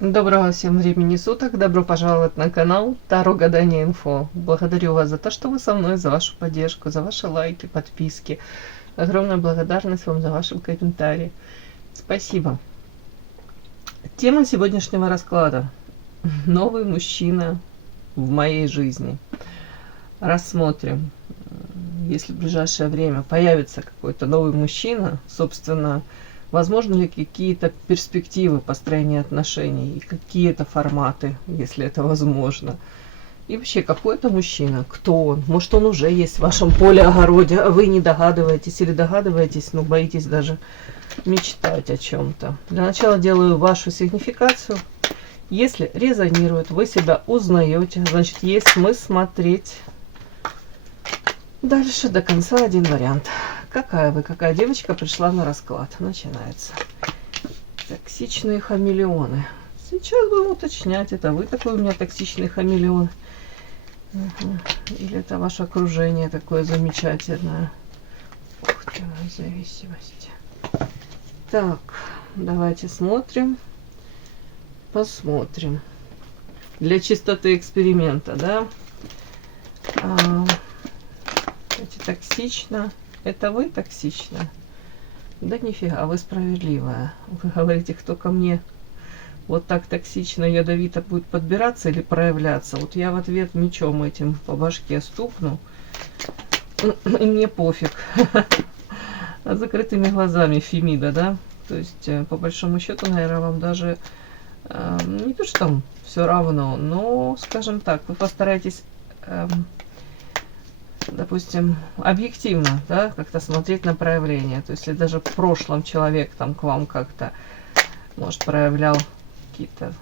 Доброго всем времени суток, добро пожаловать на канал Таро Гадание Инфо. Благодарю вас за то, что вы со мной, за вашу поддержку, за ваши лайки, подписки. Огромная благодарность вам за ваши комментарии. Спасибо. Тема сегодняшнего расклада. Новый мужчина в моей жизни. Рассмотрим, если в ближайшее время появится какой-то новый мужчина, собственно, возможно ли какие-то перспективы построения отношений и какие-то форматы, если это возможно. И вообще, какой это мужчина, кто он? Может, он уже есть в вашем поле-огороде, а вы не догадываетесь или догадываетесь, но боитесь даже мечтать о чем-то. Для начала делаю вашу сигнификацию. Если резонирует, вы себя узнаете, значит, есть смысл смотреть дальше до конца один вариант. Какая девочка пришла на расклад? Начинается. Токсичные хамелеоны. Сейчас будем уточнять, это вы такой у меня токсичный хамелеон. Или это ваше окружение такое замечательное. Ух ты, зависимость. Так, давайте смотрим. Посмотрим. Для чистоты эксперимента, да? Токсично. Это вы токсично? Да нифига, вы справедливая. Вы говорите, кто ко мне вот так токсично, ядовито будет подбираться или проявляться. Вот я в ответ мечом этим по башке стукну. И мне пофиг. А закрытыми глазами Фемида, да? То есть, по большому счету, наверное, вам даже не то, что там все равно, но, скажем так, вы постарайтесь... допустим, объективно, да, как-то смотреть на проявление. То есть, если даже в прошлом человек там к вам как-то, может, проявлял какие-то,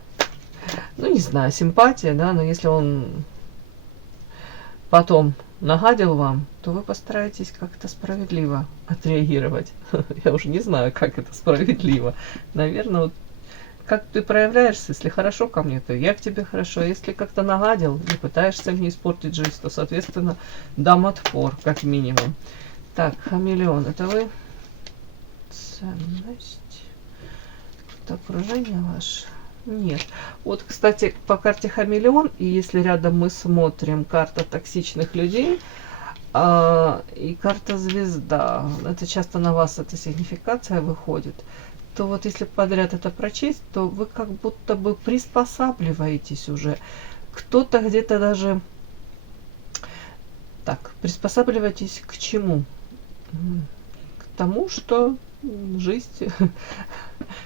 ну, не знаю, симпатии, да, но если он потом нагадил вам, то вы постараетесь как-то справедливо отреагировать. Я уже не знаю, как это справедливо. Наверное, вот как ты проявляешься, если хорошо ко мне, то я к тебе хорошо. Если как-то нагадил и пытаешься мне испортить жизнь, то, соответственно, дам отпор, как минимум. Так, хамелеон, это вы? Ценность. Это окружение ваше? Нет. Вот, кстати, по карте хамелеон, и если рядом мы смотрим карта токсичных людей, и карта звезда, это часто на вас эта сигнификация выходит, то вот если подряд это прочесть, то вы как будто бы приспосабливаетесь уже. Кто-то где-то даже... Так, приспосабливаетесь к чему? К тому, что жизнь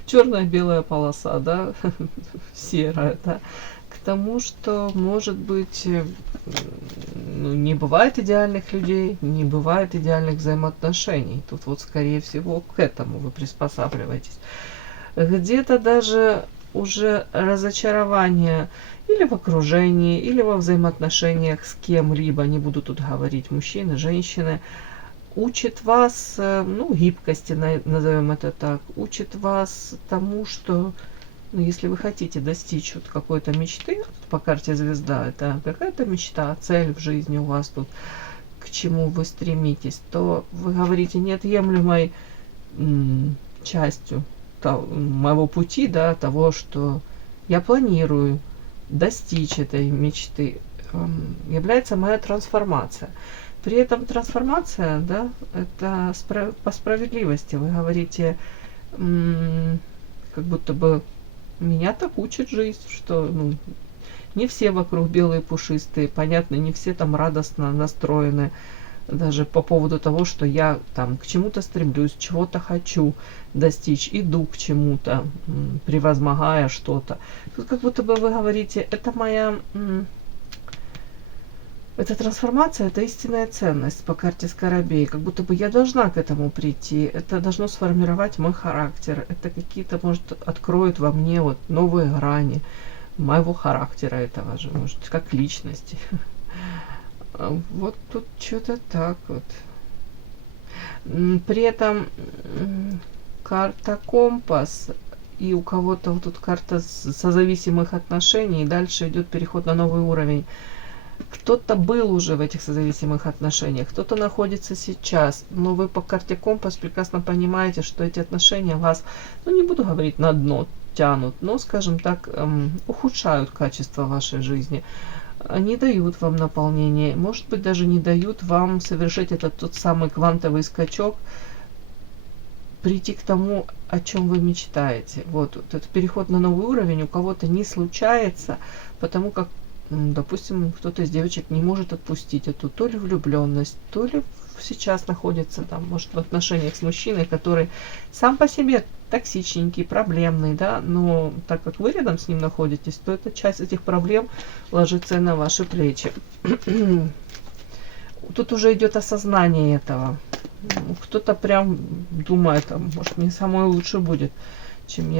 черная-белая полоса, да, серая, да. К тому, что, может быть, ну, не бывает идеальных людей, не бывает идеальных взаимоотношений. Тут вот, скорее всего, к этому вы приспосабливаетесь. Где-то даже уже разочарование или в окружении, или во взаимоотношениях с кем-либо, не буду тут говорить мужчины, женщины, учит вас, ну, гибкости, назовем это так, учит вас тому, что... Ну, если вы хотите достичь вот какой-то мечты, по карте звезда, это какая-то мечта, цель в жизни у вас тут, к чему вы стремитесь, то вы говорите неотъемлемой частью моего пути, да, того, что я планирую достичь этой мечты, является моя трансформация. При этом трансформация, да, это по справедливости. Вы говорите, как будто бы меня так учит жизнь, что, ну, не все вокруг белые пушистые, понятно, не все там радостно настроены, даже по поводу того, что я там к чему-то стремлюсь, чего-то хочу достичь, иду к чему-то, превозмогая что-то. Тут как будто бы вы говорите, это моя... Эта трансформация – это истинная ценность по карте Скоробей. Как будто бы я должна к этому прийти. Это должно сформировать мой характер. Это какие-то, может, откроет во мне вот новые грани моего характера этого же, может, как личности. Вот тут что-то так вот. При этом карта компас. И у кого-то вот тут карта созависимых отношений. И дальше идет переход на новый уровень. Кто-то был уже в этих созависимых отношениях, кто-то находится сейчас, но вы по карте компас прекрасно понимаете, что эти отношения вас, ну, не буду говорить на дно, тянут, но, скажем так, ухудшают качество вашей жизни, не дают вам наполнения, может быть, даже не дают вам совершить этот тот самый квантовый скачок, прийти к тому, о чем вы мечтаете. Вот этот переход на новый уровень у кого-то не случается, потому как, допустим, кто-то из девочек не может отпустить эту то ли влюбленность, то ли сейчас находится там, может, в отношениях с мужчиной, который сам по себе токсичненький, проблемный, да, но так как вы рядом с ним находитесь, то эта часть этих проблем ложится на ваши плечи. Тут уже идет осознание этого. Кто-то прям думает, там, может, не самое лучшее будет, чем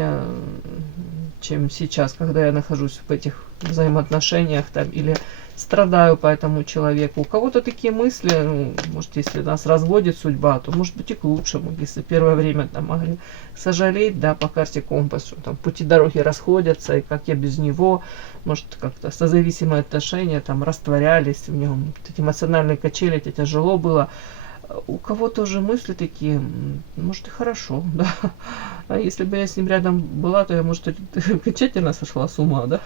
сейчас, когда я нахожусь в этих взаимоотношениях там, или страдаю по этому человеку. У кого-то такие мысли, ну, может, если нас разводит судьба, то может быть и к лучшему, если первое время там могли сожалеть, да, по карте компасу, там пути дороги расходятся, и как я без него, может, как-то созависимые отношения там растворялись, в нем эти эмоциональные качели, это тяжело было. У кого-то уже мысли такие, может, и хорошо, да. А если бы я с ним рядом была, то я, может, окончательно сошла с ума, да.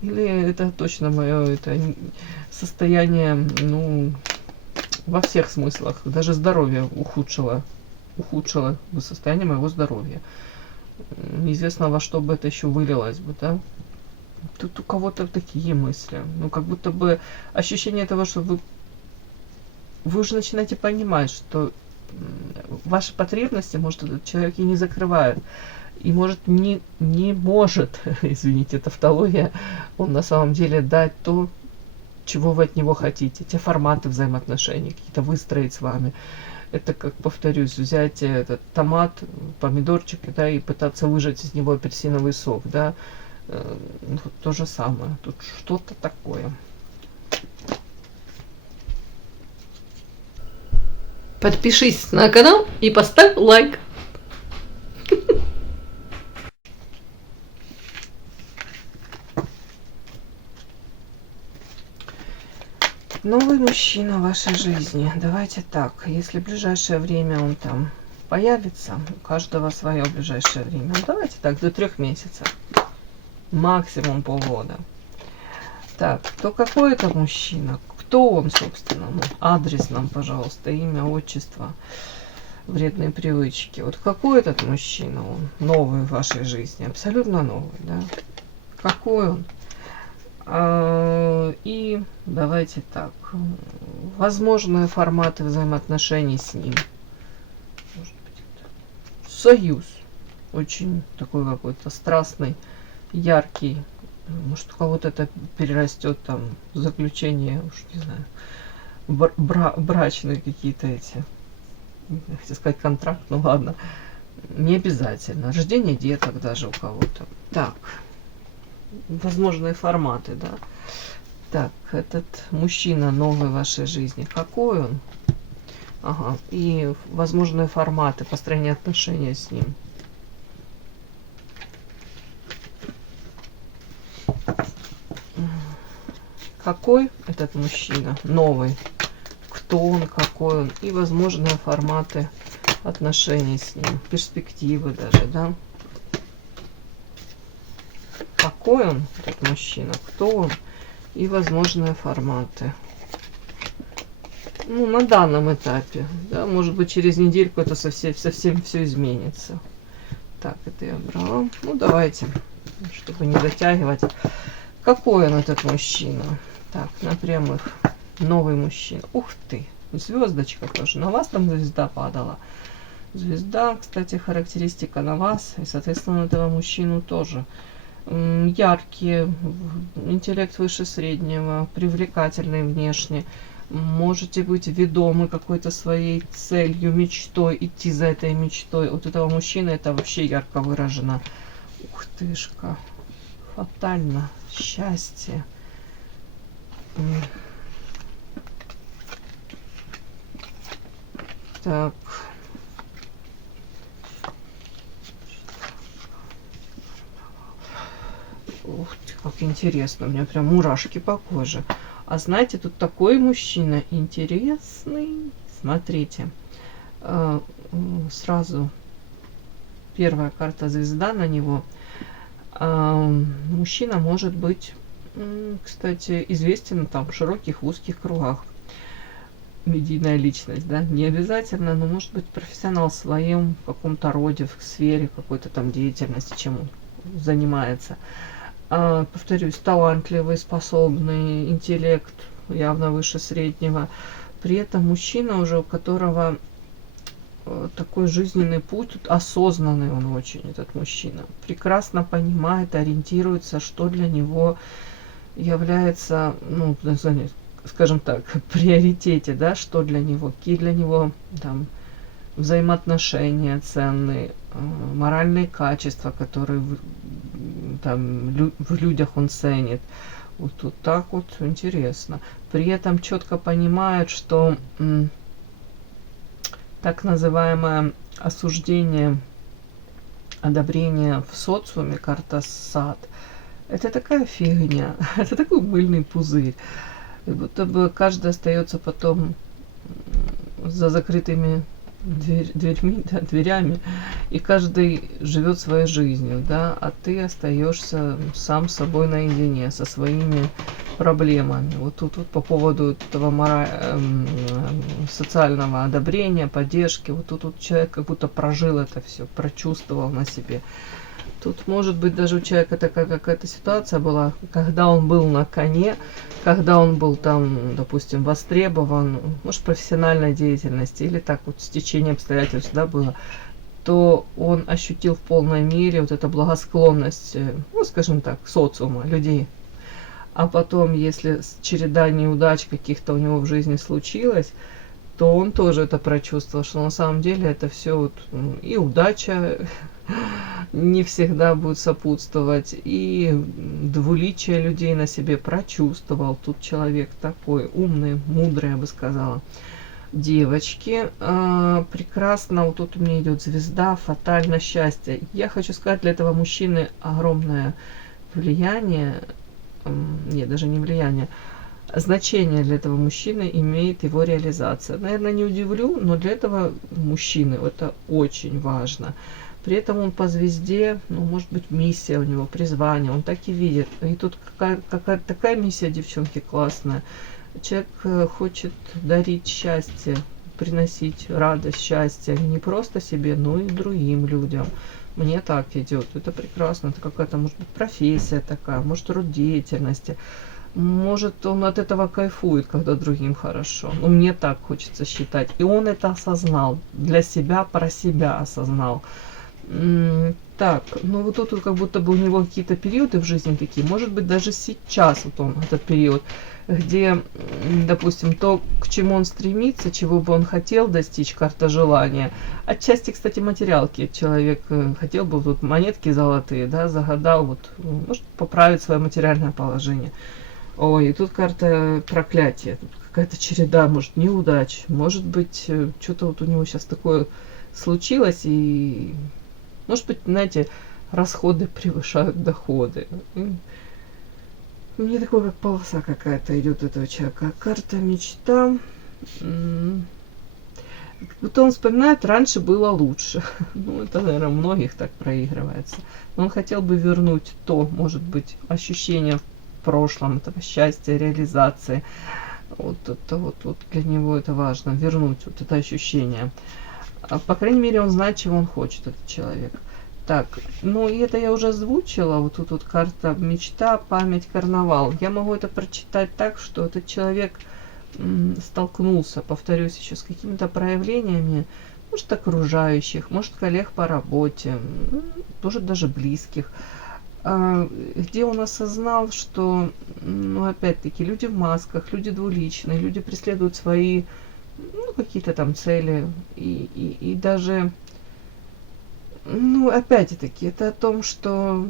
Или это точно мое это состояние, ну, во всех смыслах, даже здоровье ухудшило состояние моего здоровья. Неизвестно, во что бы это еще вылилось бы, да. Тут у кого-то такие мысли. Ну, как будто бы ощущение того, что вы уже начинаете понимать, что ваши потребности, может, этот человек и не закрывает. И может, не может, извините, тавтология, он на самом деле дать то, чего вы от него хотите. Те форматы взаимоотношений какие-то выстроить с вами. Это, как повторюсь, взять этот томат, помидорчик, да, и пытаться выжать из него апельсиновый сок, да. Вот то же самое. Тут что-то такое. Подпишись на канал и поставь лайк. Новый мужчина в вашей жизни. Давайте так, если в ближайшее время он там появится, у каждого свое ближайшее время. Давайте так, до 3 месяцев. Максимум полгода. Так, то какой это мужчина? Кто он, собственно? Ну, адрес нам, пожалуйста, имя, отчество, вредные привычки. Вот какой этот мужчина? Он новый в вашей жизни, абсолютно новый, да? Какой он? И давайте так, возможные форматы взаимоотношений с ним. Может быть, союз, очень такой какой-то страстный, яркий. Может, у кого-то это перерастет там в заключение, уж не знаю, брачные какие-то эти, хотел сказать, контракт, ну ладно, не обязательно. Рождение деток даже у кого-то. Так, возможные форматы, да. Так, этот мужчина новый в вашей жизни, какой он? Ага, и возможные форматы построения отношений с ним. Какой этот мужчина новый? Кто он, какой он? И возможные форматы отношений с ним. Перспективы даже, да? Какой он, этот мужчина? Кто он? И возможные форматы. Ну, на данном этапе. Да, может быть, через недельку это совсем все изменится. Так, это я брала. Ну, давайте, чтобы не затягивать. Какой он, этот мужчина? Так, на прямых. Новый мужчина. Ух ты, звездочка тоже. На вас там звезда падала. Звезда, кстати, характеристика на вас. И, соответственно, на этого мужчину тоже. Яркие, интеллект выше среднего, привлекательный внешне. Можете быть ведомы какой-то своей целью, мечтой, идти за этой мечтой. Вот этого мужчины это вообще ярко выражено. Ух тышка. Фатально. Счастье. Так. Ух ты, как интересно. У меня прям мурашки по коже. А знаете, тут такой мужчина интересный. Смотрите. Сразу первая карта звезда на него. Мужчина может быть, кстати, известен там в широких, узких кругах. Медийная личность, да, не обязательно, но может быть профессионал в своем каком-то роде, в сфере какой-то там деятельности, чем он занимается. Повторюсь, талантливый, способный, интеллект явно выше среднего. При этом мужчина уже, у которого такой жизненный путь, осознанный он очень, этот мужчина, прекрасно понимает, ориентируется, что для него является, ну, скажем так, приоритете, да, что для него, какие для него там взаимоотношения ценные, моральные качества, которые там в людях он ценит. Вот так вот интересно. При этом четко понимает, что так называемое осуждение, одобрение в социуме, карта САД, это такая фигня, это такой мыльный пузырь. И будто бы каждый остается потом за закрытыми дверьми, да, дверями, и каждый живет своей жизнью, да, а ты остаешься сам с собой наедине, со своими проблемами. Вот тут вот по поводу этого социального одобрения, поддержки, вот тут вот человек как будто прожил это все, прочувствовал на себе. Тут, может быть, даже у человека такая какая-то ситуация была, когда он был на коне, когда он был там, допустим, востребован, может, в профессиональной деятельности, или так вот стечение обстоятельств, да, было, то он ощутил в полной мере вот эту благосклонность, ну, скажем так, социума, людей. А потом, если череда неудач каких-то у него в жизни случилась, то он тоже это прочувствовал, что на самом деле это все вот и удача не всегда будет сопутствовать, и двуличие людей на себе прочувствовал. Тут человек такой умный, мудрый, я бы сказала. Девочки, прекрасно, вот тут у меня идет звезда, фатально счастье. Я хочу сказать, для этого мужчины огромное влияние, нет, даже не влияние, значение для этого мужчины имеет его реализация. Наверное, не удивлю, но для этого мужчины это очень важно. При этом он по звезде, ну, может быть, миссия у него, призвание, он так и видит. И тут какая-то такая миссия, девчонки, классная. Человек хочет дарить счастье, приносить радость, счастье не просто себе, но и другим людям. Мне так идет. Это прекрасно. Это какая-то, может быть, профессия такая, может, род деятельности. Может, он от этого кайфует, когда другим хорошо. Ну, мне так хочется считать. И он это осознал. Для себя, про себя осознал. Так, ну вот тут вот как будто бы у него какие-то периоды в жизни такие. Может быть, даже сейчас вот он, этот период, где, допустим, то, к чему он стремится, чего бы он хотел достичь, карта желания. Отчасти, кстати, материалки. Человек хотел бы вот монетки золотые, да, загадал, вот, может, поправить свое материальное положение. Ой, и тут карта проклятия. Тут какая-то череда, может, неудач. Может быть, что-то вот у него сейчас такое случилось, и, может быть, знаете, расходы превышают доходы. Мне такое, как полоса какая-то идет у этого человека. Карта мечта. Будто он вспоминает, раньше было лучше. Ну, это, наверное, у многих так проигрывается. Но он хотел бы вернуть то, может быть, ощущение в прошлом, этого счастья, реализации. Вот это вот для него это важно, вернуть вот это ощущение. По крайней мере, он знает, чего он хочет, этот человек. Так, ну и это я уже озвучила. Вот тут вот карта мечта, память, карнавал. Я могу это прочитать так, что этот человек столкнулся, повторюсь, еще с какими-то проявлениями, может, окружающих, может, коллег по работе, может, даже близких, где он осознал, что, ну, опять-таки, люди в масках, люди двуличные, люди преследуют свои, ну, какие-то там цели, и даже, ну, опять-таки, это о том, что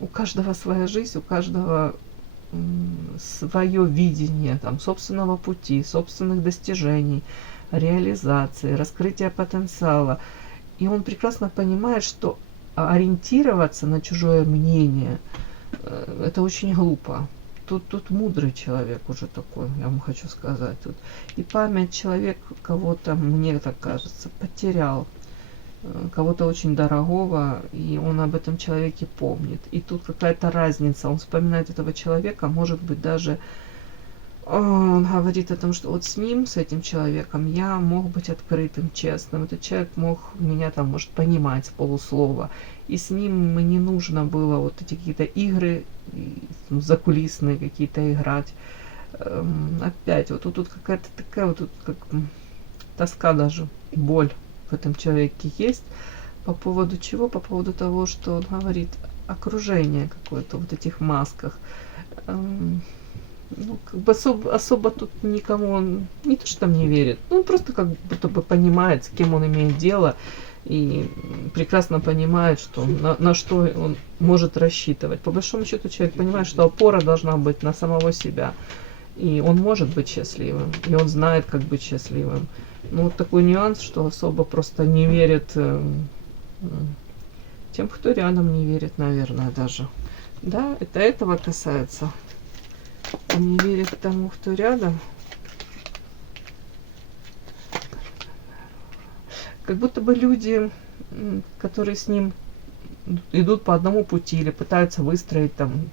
у каждого своя жизнь, у каждого свое видение там, собственного пути, собственных достижений, реализации, раскрытия потенциала. И он прекрасно понимает, что ориентироваться на чужое мнение это очень глупо. Тут мудрый человек уже такой, я вам хочу сказать. Тут. И память человек кого-то, мне так кажется, потерял. кого-то очень дорогого, и он об этом человеке помнит. И тут какая-то разница. Он вспоминает этого человека, может быть, даже он говорит о том, что вот с ним, с этим человеком, я мог быть открытым, честным. Этот человек мог меня там, может, понимать с полуслова. И с ним мне не нужно было вот эти какие-то игры закулисные какие-то играть. Опять, вот тут какая-то такая вот тут как тоска даже, боль в этом человеке есть. По поводу чего? По поводу того, что он говорит, окружение какое-то, вот этих масках. Ну, как бы особо тут никому он не то что там не верит, ну, он просто как будто бы понимает, с кем он имеет дело, и прекрасно понимает, что на что он может рассчитывать. По большому счету человек понимает, что опора должна быть на самого себя, и он может быть счастливым, и он знает, как быть счастливым. Ну, вот такой нюанс, что особо просто не верит тем, кто рядом не верит, наверное, даже. Да, это этого касается. Он не верит тому, кто рядом. Как будто бы люди, которые с ним идут по одному пути или пытаются выстроить там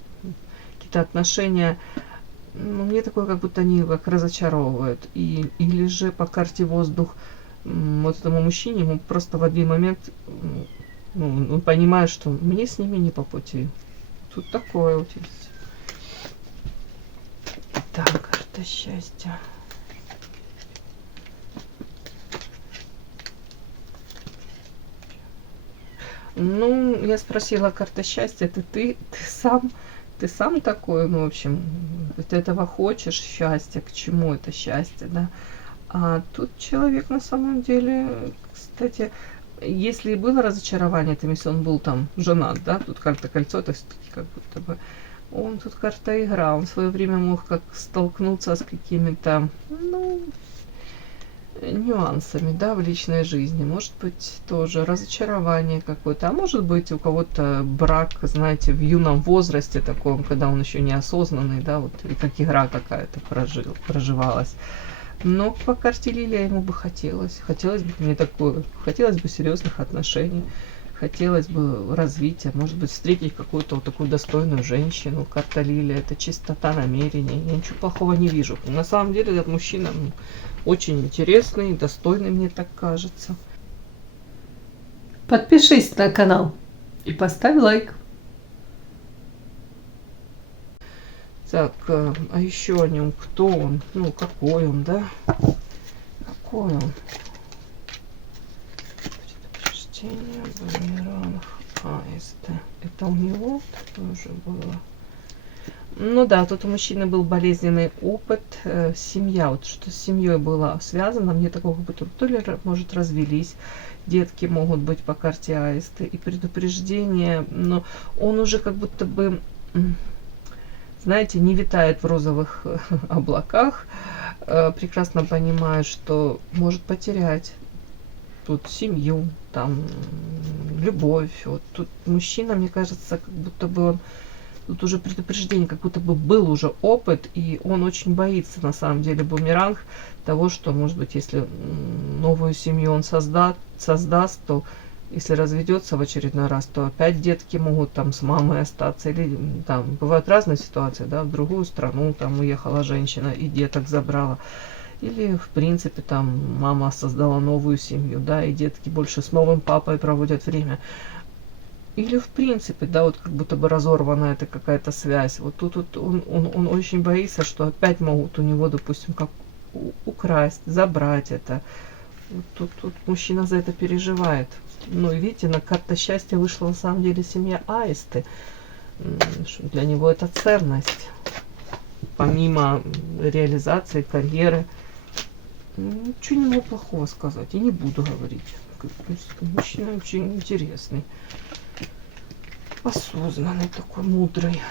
какие-то отношения, ну, мне такое, как будто они как разочаровывают. Или же по карте воздух вот этому мужчине, ему просто в один момент, ну, он понимает, что мне с ними не по пути. Тут такое вот есть. Так, карта счастья. Ну, я спросила, карта счастья, это ты сам такой, ну, в общем, ты этого хочешь, счастья, к чему это счастье, да? А тут человек на самом деле, кстати, если и было разочарование, то если он был там женат, да, тут карта кольцо, то есть как будто бы он тут карта игра, он в свое время мог как столкнуться с какими-то, ну, нюансами, да, в личной жизни. Может быть, тоже разочарование какое-то, а может быть, у кого-то брак, знаете, в юном возрасте таком, когда он еще неосознанный, да, вот, и как игра какая-то проживалась. Но по карте Лилия ему бы хотелось бы мне такое, хотелось бы серьезных отношений, хотелось бы развития, может быть, встретить какую-то вот такую достойную женщину. Карта Лилия — это чистота намерений, я ничего плохого не вижу. На самом деле этот мужчина очень интересный, достойный, мне так кажется. Подпишись на канал и поставь лайк. Так, а еще о нем, кто он, ну, какой он, да? Какой он? Предупреждение, бумеранг, аист. Это у него тоже было. Ну да, тут у мужчины был болезненный опыт, семья, вот что с семьей было связано, мне такого как будто то ли, может, развелись, детки могут быть по карте аисты, и предупреждение, но он уже как будто бы, знаете, не витает в розовых облаках, прекрасно понимает, что может потерять тут семью, там, любовь. Вот тут мужчина, мне кажется, как будто бы он, тут уже предупреждение, как будто бы был уже опыт, и он очень боится, на самом деле, бумеранг, того, что, может быть, если новую семью он создаст, то если разведется в очередной раз, то опять детки могут там с мамой остаться, или там бывают разные ситуации, да, в другую страну там уехала женщина и деток забрала, или в принципе там мама создала новую семью, да, и детки больше с новым папой проводят время, или в принципе, да, вот как будто бы разорвана эта какая-то связь. Вот тут вот он очень боится, что опять могут у него, допустим, как украсть, забрать это. Вот тут мужчина за это переживает. Ну и видите, на карта счастья вышла на самом деле семья аисты. Для него это ценность. Помимо реализации, карьеры. Ничего не могу плохого сказать. И не буду говорить. Мужчина очень интересный. Осознанный такой, мудрый.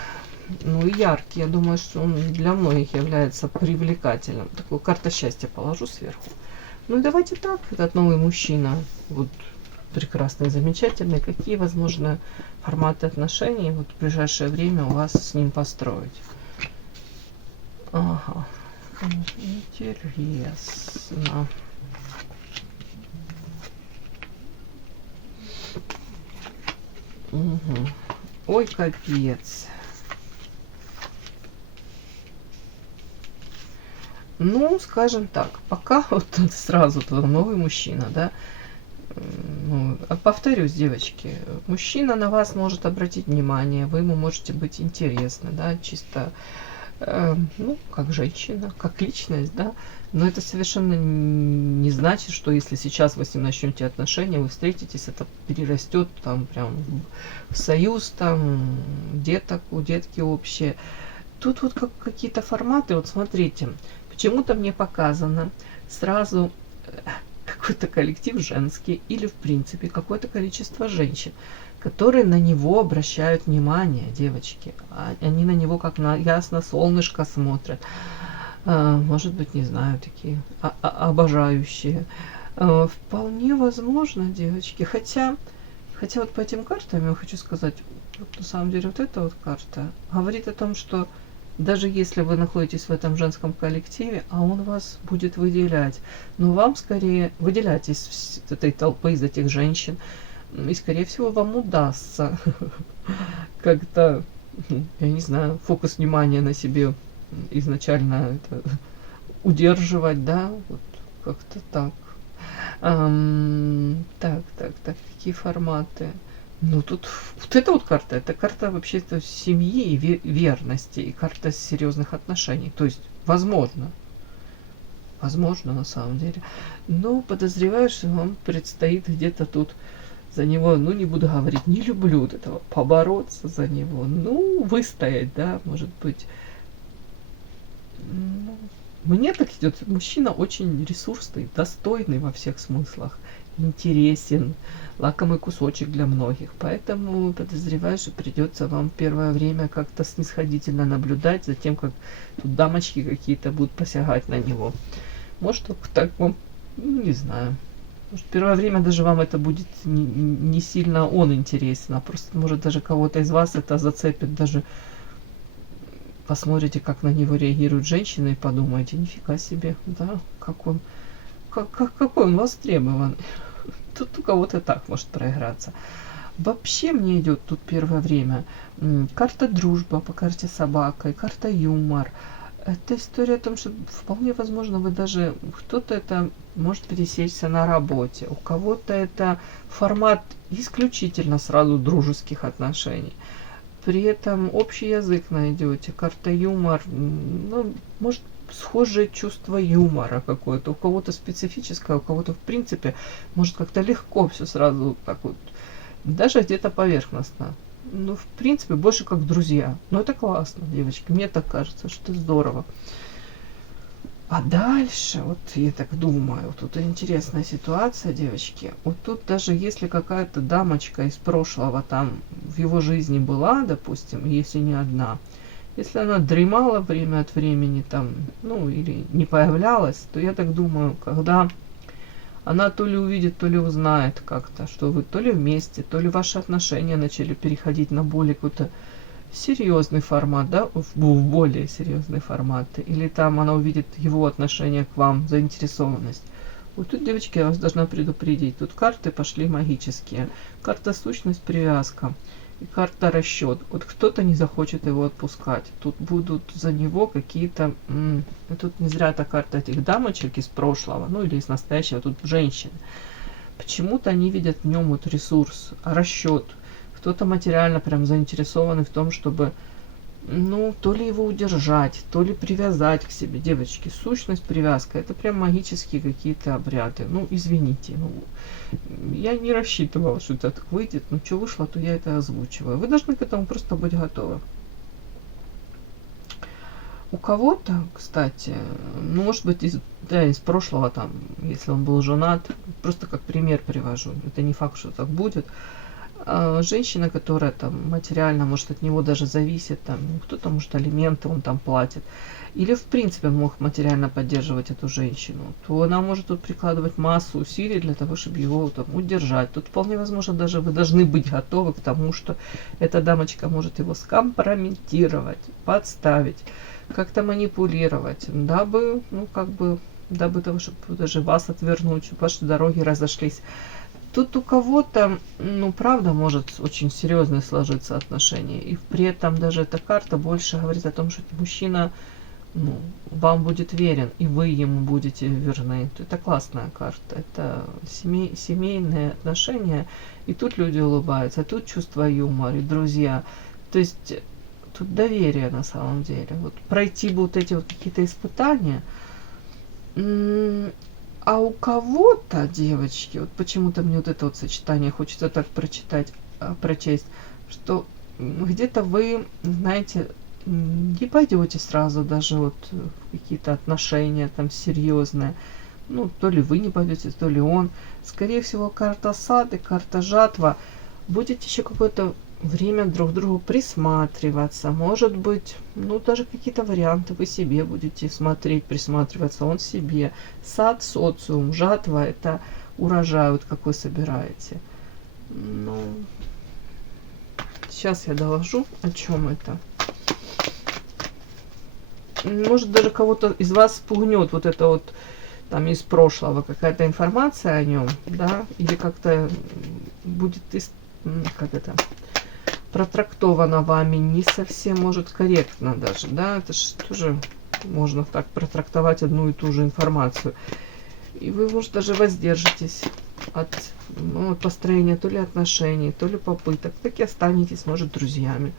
Ну и яркий. Я думаю, что он для многих является привлекательным. Такую карту счастья положу сверху. Ну и давайте так. Этот новый мужчина. Вот прекрасный, замечательный. Какие возможны форматы отношений вот в ближайшее время у вас с ним построить? Ага. Интересно. Мгм. Ой, капец. Ну, скажем так, пока вот тут сразу твой новый мужчина, да, ну, повторюсь, девочки, мужчина на вас может обратить внимание, вы ему можете быть интересны, да, чисто, ну, как женщина, как личность, да, но это совершенно не значит, что если сейчас вы с ним начнете отношения, вы встретитесь, это перерастет там прям в союз, там, деток, у детки общие. Тут вот как какие-то форматы, вот смотрите, почему-то мне показано сразу какой-то коллектив женский или, в принципе, какое-то количество женщин, которые на него обращают внимание, девочки. Они на него как на ясно солнышко смотрят. Может быть, не знаю, такие обожающие. Вполне возможно, девочки. Хотя вот по этим картам я хочу сказать, вот на самом деле вот эта вот карта говорит о том, что даже если вы находитесь в этом женском коллективе, а он вас будет выделять, но вам скорее выделять из этой толпы, из этих женщин, и скорее всего вам удастся как-то, я не знаю, фокус внимания на себе изначально это удерживать, да, вот как-то так. Так, какие форматы? Ну, тут вот эта вот карта, это карта вообще-то семьи и верности, и карта серьезных отношений. То есть, возможно, на самом деле. Но подозреваю, что вам предстоит где-то тут за него, ну, не буду говорить, не люблю вот этого, побороться за него, ну, выстоять, да, может быть. Ну, мне так идет, мужчина очень ресурсный, достойный во всех смыслах, интересен, лакомый кусочек для многих. Поэтому подозреваю, что придется вам первое время как-то снисходительно наблюдать за тем, как тут дамочки какие-то будут посягать на него. Может, так вам, ну, не знаю. Может, первое время даже вам это будет не сильно он интересен, а просто, может, даже кого-то из вас это зацепит, даже посмотрите, как на него реагируют женщины, и подумаете, нифига себе, да, какой он востребован. Тут у кого-то так может проиграться. Вообще мне идет тут первое время карта дружба по карте собака и карта юмор. Это история о том, что вполне возможно вы даже, кто-то это может пересечься на работе, у кого-то это формат исключительно сразу дружеских отношений. При этом общий язык найдете, карта юмор, ну, может схожее чувство юмора какое-то, у кого-то специфическое, у кого-то в принципе может как-то легко все сразу так вот, даже где-то поверхностно. Ну, в принципе, больше как друзья. Но это классно, девочки, мне так кажется, что здорово. А дальше, вот я так думаю, тут интересная ситуация, девочки. Вот тут даже если какая-то дамочка из прошлого там в его жизни была, допустим, если не одна, если она дремала время от времени там, ну, или не появлялась, то я так думаю, когда она то ли увидит, то ли узнает как-то, что вы то ли вместе, то ли ваши отношения начали переходить на более какой-то серьезный формат, да, в более серьезные форматы, или там она увидит его отношение к вам, заинтересованность. Вот тут, девочки, я вас должна предупредить, тут карты пошли магические. Карта сущность, привязка. И карта расчет. Вот кто-то не захочет его отпускать. Тут будут за него какие-то... Тут не зря эта карта этих дамочек из прошлого, ну или из настоящего, тут женщины. Почему-то они видят в нем вот ресурс, расчет. Кто-то материально прям заинтересованный в том, чтобы, ну, то ли его удержать, то ли привязать к себе. Девочки, сущность, привязка, это прям магические какие-то обряды. Ну, извините, ну, я не рассчитывала, что это так выйдет, но что вышло, то я это озвучиваю. Вы должны к этому просто быть готовы. У кого-то, кстати, ну, может быть, из прошлого, там, если он был женат, просто как пример привожу, это не факт, что так будет. Женщина, которая там материально, может, от него даже зависит, там, кто-то, может, алименты он там платит, или, в принципе, он мог материально поддерживать эту женщину, то она может тут прикладывать массу усилий для того, чтобы его там удержать. Тут вполне возможно, даже вы должны быть готовы к тому, что эта дамочка может его скомпрометировать, подставить, как-то манипулировать, дабы, ну, как бы, дабы того, чтобы даже вас отвернуть, чтобы ваши дороги разошлись. Тут у кого-то, ну, правда, может очень серьезно сложиться отношения. И при этом даже эта карта больше говорит о том, что мужчина, ну, вам будет верен, и вы ему будете верны. Это классная карта. Это семейные отношения. И тут люди улыбаются, а тут чувство юмора, и друзья. То есть тут доверие на самом деле. Вот пройти бы вот эти вот какие-то испытания. А у кого-то, девочки, вот почему-то мне вот это вот сочетание хочется так прочесть, что где-то вы, знаете, не пойдете сразу даже вот в какие-то отношения там серьезные. Ну, то ли вы не пойдете, то ли он. Скорее всего, карта сад и карта жатва. Будете еще какое-то время друг к другу присматриваться. Может быть, ну, даже какие-то варианты вы себе будете смотреть, присматриваться, он себе. Сад, социум, жатва — это урожай, вот как вы собираете. Ну, сейчас я доложу, о чем это. Может, даже кого-то из вас спугнет вот это вот там из прошлого какая-то информация о нем, да, или как-то будет как это протрактовано вами не совсем, может, корректно даже, да, это же тоже можно так протрактовать одну и ту же информацию. И вы, может, даже воздержитесь от построения то ли отношений, то ли попыток, так и останетесь, может, друзьями.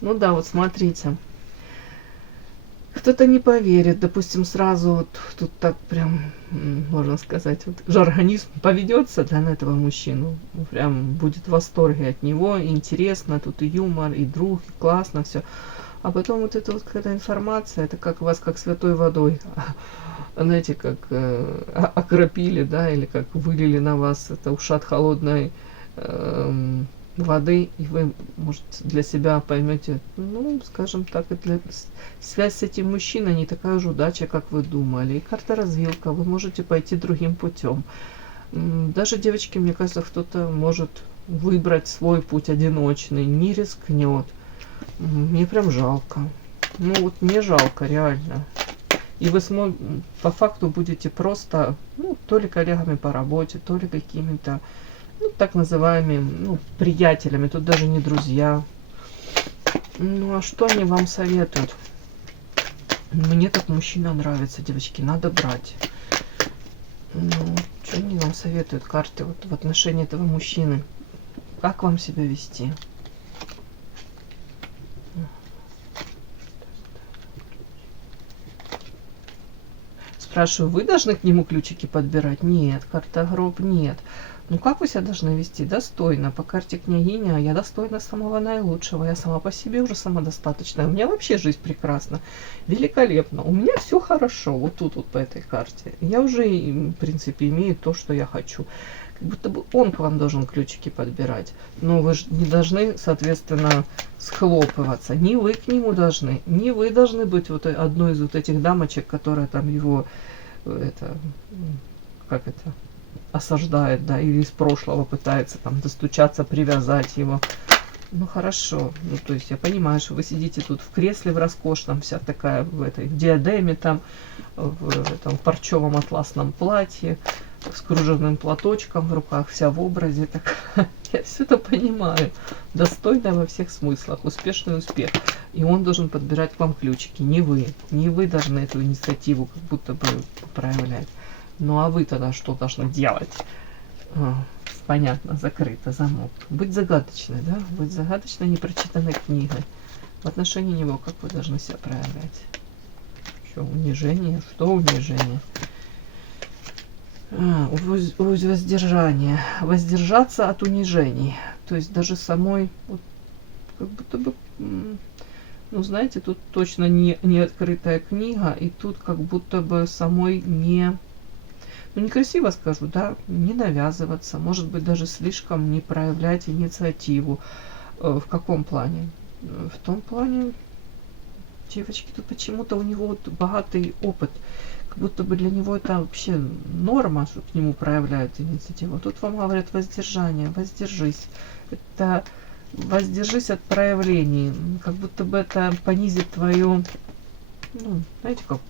Ну да, вот смотрите. Кто-то не поверит, допустим, сразу вот тут так прям, можно сказать, вот же организм поведется, да, на этого мужчину, прям будет в восторге от него, интересно, тут и юмор, и друг, и классно все. А потом вот эта вот какая-то информация, это как вас как святой водой, знаете, как окропили, да, или как вылили на вас это ушат холодной воды, и вы, может, для себя поймете, ну, скажем так, связь с этим мужчиной не такая уж удача, как вы думали. И карта развилка, вы можете пойти другим путем. Даже, девочки, мне кажется, кто-то может выбрать свой путь одиночный, не рискнет. Мне прям жалко. Ну, вот мне жалко, реально. И вы по факту будете просто, ну, то ли коллегами по работе, то ли какими-то, ну, так называемыми, ну, приятелями, тут даже не друзья. Ну, а что они вам советуют? Мне как мужчина нравится, девочки, надо брать. Ну, что они вам советуют, карты, вот в отношении этого мужчины? Как вам себя вести? Спрашиваю, вы должны к нему ключики подбирать? Нет, карта гроб, нет. Ну, как вы себя должны вести? Достойно. По карте княгиня я достойна самого наилучшего. Я сама по себе уже самодостаточная. У меня вообще жизнь прекрасна. Великолепно. У меня все хорошо. Вот тут вот по этой карте. Я уже, в принципе, имею то, что я хочу. Как будто бы он к вам должен ключики подбирать. Но вы же не должны, соответственно, схлопываться. Не вы к нему должны. Не вы должны быть вот одной из вот этих дамочек, которая там его, это, как это, осаждает, да, или из прошлого пытается там достучаться, привязать его. Ну хорошо, ну то есть я понимаю, что вы сидите тут в кресле в роскошном, вся такая в этой в диадеме, там в этом парчевом атласном платье, с кружевным платочком в руках, вся в образе, так я все это понимаю, достойно во всех смыслах, успешный успех, и он должен подбирать к вам ключики, не вы должны эту инициативу как будто бы проявлять. Ну а вы тогда что должны делать? Понятно, закрыто, замок. Быть загадочной, да? Быть загадочной, непрочитанной книгой. В отношении него как вы должны себя проявлять? Что, унижение? Что унижение? Воздержание. Воздержаться от унижений. То есть даже самой, вот, как будто бы, ну знаете, тут точно не открытая книга, и тут как будто бы самой не... Ну, некрасиво скажу, да, не навязываться, может быть, даже слишком не проявлять инициативу. В каком плане? В том плане, девочки, тут почему-то у него вот богатый опыт, как будто бы для него это вообще норма, что к нему проявляют инициативу. Тут вам говорят воздержание, воздержись. Это воздержись от проявлений, как будто бы это понизит твою, ну, знаете, как,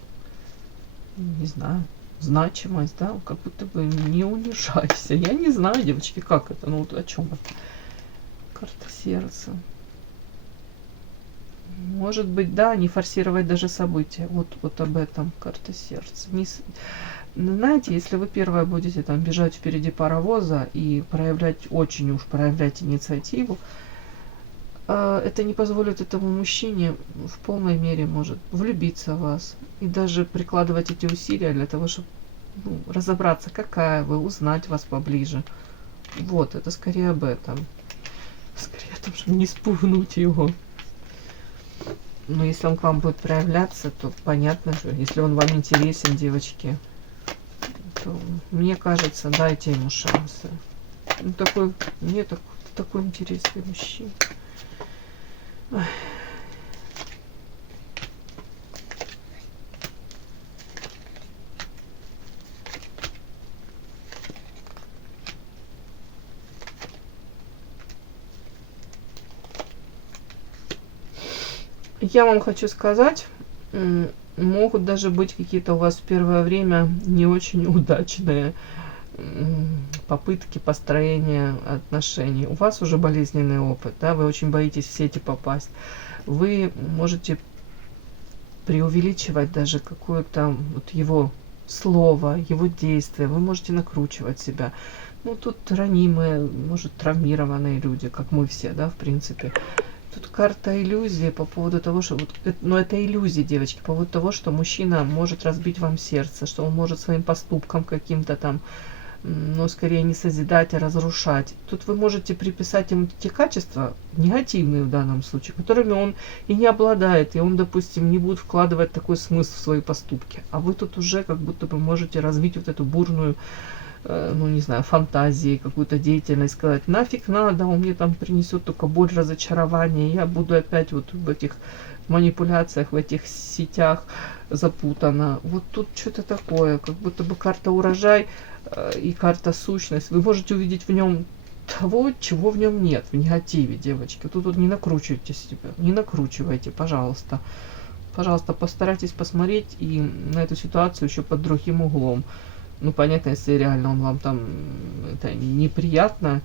не знаю, значимость, да, как будто бы не унижайся. Я не знаю, девочки, как это, ну вот о чем это. Карта сердца. Может быть, да, не форсировать даже события. Вот об этом карта сердца. Знаете, если вы первая будете там бежать впереди паровоза и очень уж проявлять инициативу, это не позволит этому мужчине в полной мере может влюбиться в вас и даже прикладывать эти усилия для того, чтобы разобраться, какая вы, узнать вас поближе. Вот, это скорее об этом. Скорее о том, чтобы не спугнуть его. Но если он к вам будет проявляться, то понятно же, если он вам интересен, девочки, то, мне кажется, дайте ему шансы. Ну, такой интересный мужчина. Ой. Я вам хочу сказать, могут даже быть какие-то у вас в первое время не очень удачные попытки построения отношений. У вас уже болезненный опыт, да, вы очень боитесь в сети попасть. Вы можете преувеличивать даже какое-то вот его слово, его действие. Вы можете накручивать себя. Ну, тут ранимые, может, травмированные люди, как мы все, да, в принципе. Тут карта иллюзии по поводу того, что... но это иллюзии, девочки, по поводу того, что мужчина может разбить вам сердце, что он может своим поступкам каким-то там, но скорее не созидать, а разрушать. Тут вы можете приписать ему те качества, негативные в данном случае, которыми он и не обладает, и он, допустим, не будет вкладывать такой смысл в свои поступки. А вы тут уже как будто бы можете развить вот эту бурную, ну, не знаю, фантазии, какую-то деятельность, сказать, нафиг надо, он мне там принесет только боль, разочарование, я буду опять вот в этих манипуляциях, в этих сетях запутана. Вот тут что-то такое, как будто бы карта урожай и карта сущность. Вы можете увидеть в нем того, чего в нем нет, в негативе, девочки. Тут не накручивайте себя, не накручивайте, пожалуйста. Пожалуйста, постарайтесь посмотреть и на эту ситуацию еще под другим углом. Ну, понятно, если реально он вам там это неприятно,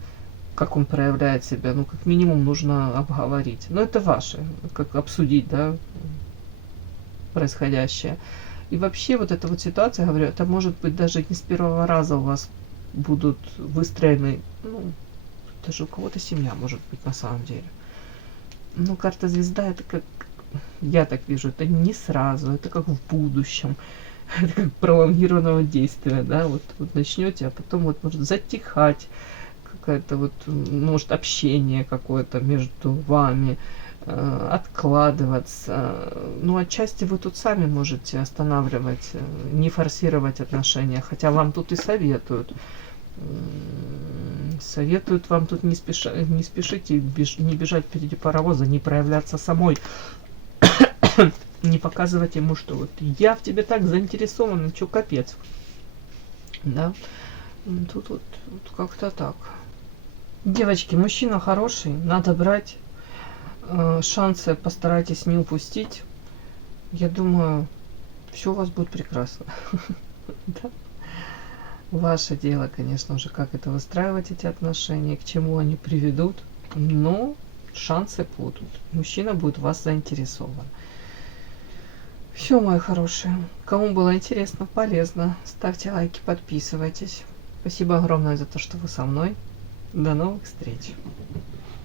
как он проявляет себя, ну, как минимум нужно обговорить. Но это ваше, как обсудить, да, происходящее. И вообще вот эта вот ситуация, говорю, это может быть даже не с первого раза у вас будут выстроены, ну, даже у кого-то семья может быть на самом деле. Ну, карта звезда, это как, я так вижу, это не сразу, это как в будущем. Это как пролонгированного действия, да, вот начнете, а потом вот может затихать какое-то вот, может, общение какое-то между вами, откладываться. Ну, отчасти вы тут сами можете останавливать, не форсировать отношения, хотя вам тут и советуют. Советуют вам тут не спешите, не бежать впереди паровоза, не проявляться самой. Не показывать ему, что вот я в тебе так заинтересована, что капец. Да, тут вот как-то так. Девочки, мужчина хороший, надо брать. Шансы постарайтесь не упустить. Я думаю, все у вас будет прекрасно. Да? Ваше дело, конечно же, как это выстраивать, эти отношения, к чему они приведут. Но шансы будут. Мужчина будет в вас заинтересован. Все, мои хорошие. Кому было интересно, полезно, ставьте лайки, подписывайтесь. Спасибо огромное за то, что вы со мной. До новых встреч.